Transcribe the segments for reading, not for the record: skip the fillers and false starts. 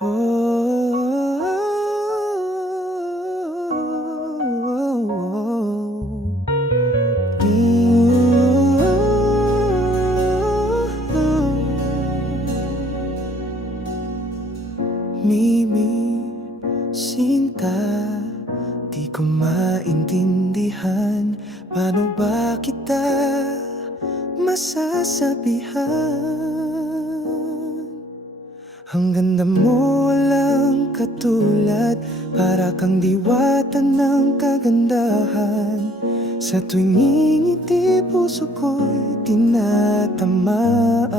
Mimi, sinta, di ko maintindihan. Paano ba kita masasabihan? Ang ganda mo walang katulad, para kang diwata ng kagandahan. Sa tuwing ngingiti puso ko'y tinatamaan.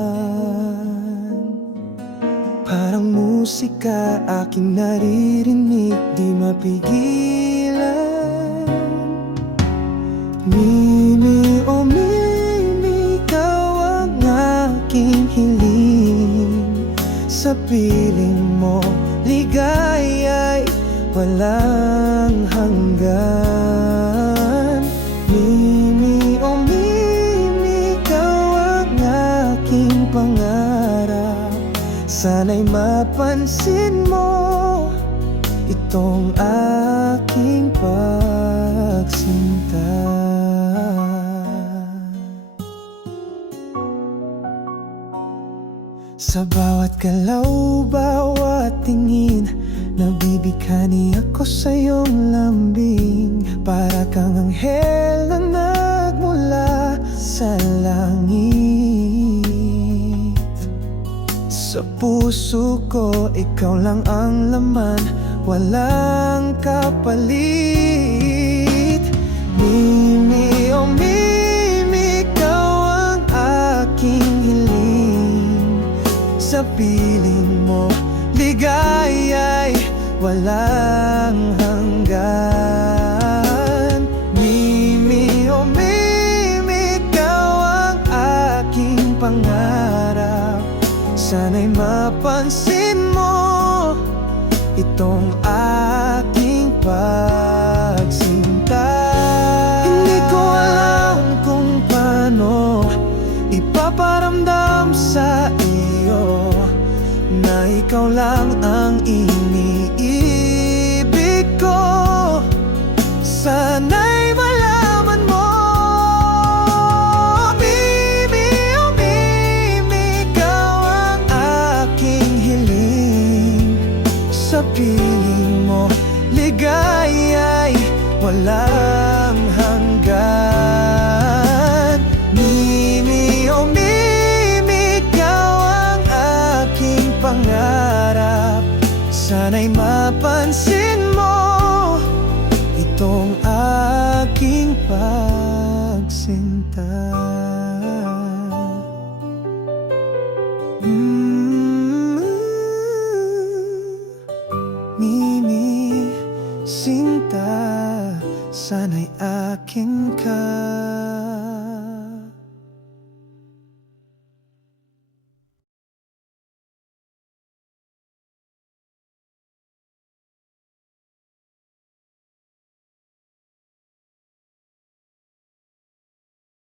Parang musika aking naririnig, di mapigilan. Mimi, oh Mimi, ikaw ang aking hiling. Sa piling mo, ligaya'y walang hanggan. Mimi, oh Mimi, ikaw ang aking pangarap. Sana'y mapansin mo itong aking pagsinta. Sa bawat galaw, bawat tingin, nabibighani ako sa iyong lambing. Para kang anghel na nagmula sa langit. Sa puso ko, ikaw lang ang laman, walang kapalit. Mimi, oh Mimi, ikaw ang aking hiling. Sa piling mo, ligaya'y walang hanggan. Mimi, oh Mimi, ikaw ang aking pangarap. Sana'y mapansin mo itong aking pagsinta. Hindi ko alam kung paano ipaparamdam sa iyo na ikaw lang ang iniibig ko. Sana'y malaman mo, Mimi, oh Mimi, ikaw ang aking hiling. Sa piling mo, ligaya'y walang hanggan. Mimi, oh Mimi, ikaw ang aking pangarap. Sana'y mapansin mo itong aking pagsinta. Mimi, sinta, sana'y akin ka.